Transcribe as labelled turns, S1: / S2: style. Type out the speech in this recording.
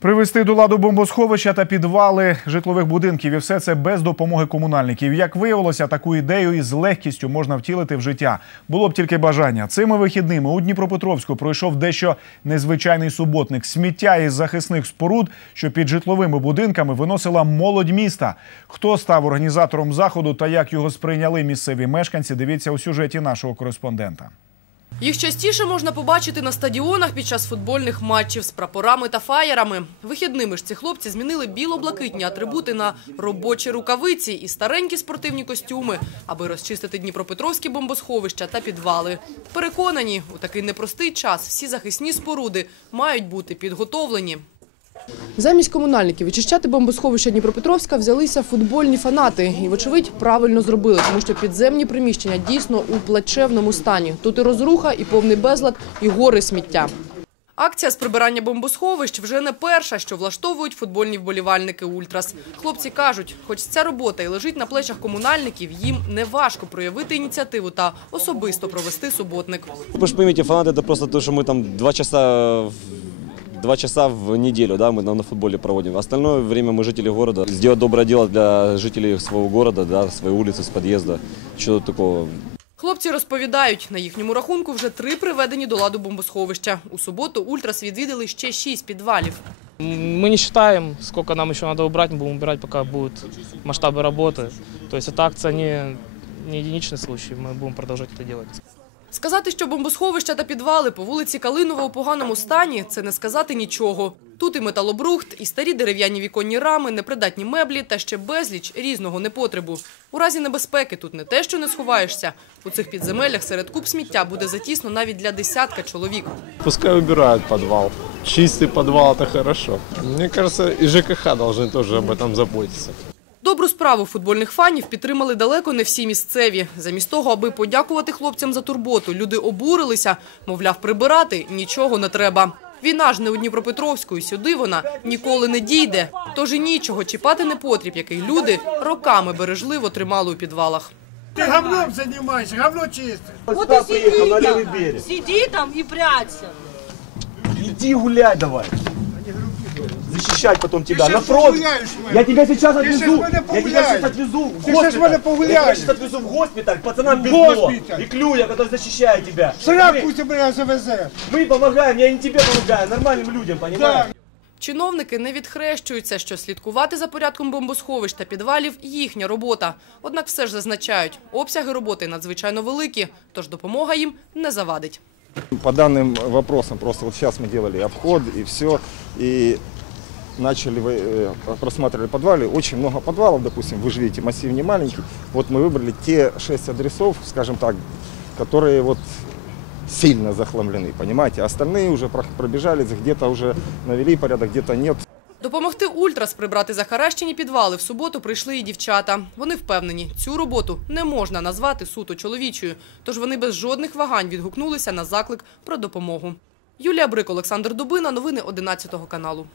S1: Привести до ладу бомбосховища та підвали житлових будинків, і все це без допомоги комунальників. Як виявилося, таку ідею із легкістю можна втілити в життя. Було б тільки бажання. Цими вихідними у Дніпропетровську пройшов дещо незвичайний суботник. Сміття із захисних споруд, що під житловими будинками виносила молодь міста. Хто став організатором заходу та як його сприйняли місцеві мешканці? Дивіться у сюжеті нашого кореспондента.
S2: Їх частіше можна побачити на стадіонах під час футбольних матчів з прапорами та фаєрами. Вихідними ж ці хлопці змінили біло-блакитні атрибути на робочі рукавиці і старенькі спортивні костюми, аби розчистити дніпропетровські бомбосховища та підвали. Переконані, у такий непростий час всі захисні споруди мають бути підготовлені. Замість комунальників вичищати бомбосховища Дніпропетровська взялися футбольні фанати. І, вочевидь, правильно зробили, тому що підземні приміщення дійсно у плачевному стані. Тут і розруха, і повний безлад, і гори сміття. Акція з прибирання бомбосховищ вже не перша, що влаштовують футбольні вболівальники «Ультрас». Хлопці кажуть, хоч ця робота і лежить на плечах комунальників, їм не важко проявити ініціативу та особисто провести суботник.
S3: Вы же поймите, фанаты это просто то, что мы там два часа, в- два часа в неделю, да, мы на, на футболе проводим. Остальное время мы жители города. Сделать доброе дело для жителей своего города, да, своей улицы, с подъезда. Чего такого.
S2: Хлопці розповідають, на їхньому рахунку вже три приведені до ладу бомбосховища. У суботу «Ультрас» відвідали ще шість підвалів.
S4: Мы не считаем, сколько нам еще надо убрать, мы будем убирать, пока будут масштабы работы. То есть эта акция не, не единичный случай, мы будем продолжать это делать.
S2: Сказати, що бомбосховища та підвали по вулиці Калинова у поганому стані – це не сказати нічого. Тут і металобрухт, і старі дерев'яні віконні рами, непридатні меблі та ще безліч різного непотребу. У разі небезпеки тут не те, що не сховаєшся. У цих підземеллях серед куб сміття буде затісно навіть для десятка чоловік.
S5: Пускай убирают подвал. Чистый подвал – это хорошо. Мне кажется, и ЖКХ должны тоже об этом заботиться.
S2: Добру справу футбольних фанів підтримали далеко не всі місцеві. Замість того, аби подякувати хлопцям за турботу, люди обурилися. Мовляв, прибирати нічого не треба. Війна ж не у Дніпропетровську, і сюди вона ніколи не дійде. Тож і нічого чіпати не потріб, який люди роками бережливо тримали у підвалах.
S6: Ты говном занимаешься, говно чистишь.
S7: Вот и сиди там, сиди там и прячься.
S3: Иди гуляй давай Защищать потом тебя.
S6: Ты
S3: На
S6: сейчас
S3: фронт.
S6: погуляешь,
S3: Я
S6: Ваня.
S3: тебя сейчас
S6: Ты щас
S3: отвезу.
S6: мене
S3: Я тебя
S6: погуляєш.
S3: сейчас отвезу в
S6: Ти щас
S3: госпиталь.
S6: мене
S3: Я тебя
S6: погуляєш.
S3: сейчас отвезу в госпиталь. Пацанам без
S6: Госпиталь.
S3: И Клюя, который защищает тебя.
S6: Шляпку тебе завезе.
S3: Мы помогаем, я не тебе помогаю, нормальным людям, понимаешь?
S2: Чиновники не відхрещуються, що слідкувати за порядком бомбосховищ та підвалів – їхня робота. Однак все ж зазначають, обсяги роботи надзвичайно великі, тож допомога їм не завадить.
S8: По данным вопросам, просто вот сейчас мы делали обход и все, и начали вы- э, просматривали подвалы. Очень много подвалов, допустим, вы же видите, массив не маленький. Вот мы выбрали те шесть адресов, скажем так, которые вот сильно захламлены, понимаете. Остальные уже про- пробежались, где-то уже навели порядок, где-то нет.
S2: Допомогти «Ультрас» прибрати захаращені підвали в суботу прийшли і дівчата. Вони впевнені, цю роботу не можна назвати суто чоловічою, тож вони без жодних вагань відгукнулися на заклик про допомогу. Юлія Брик, Олександр Дубина, новини 11 каналу.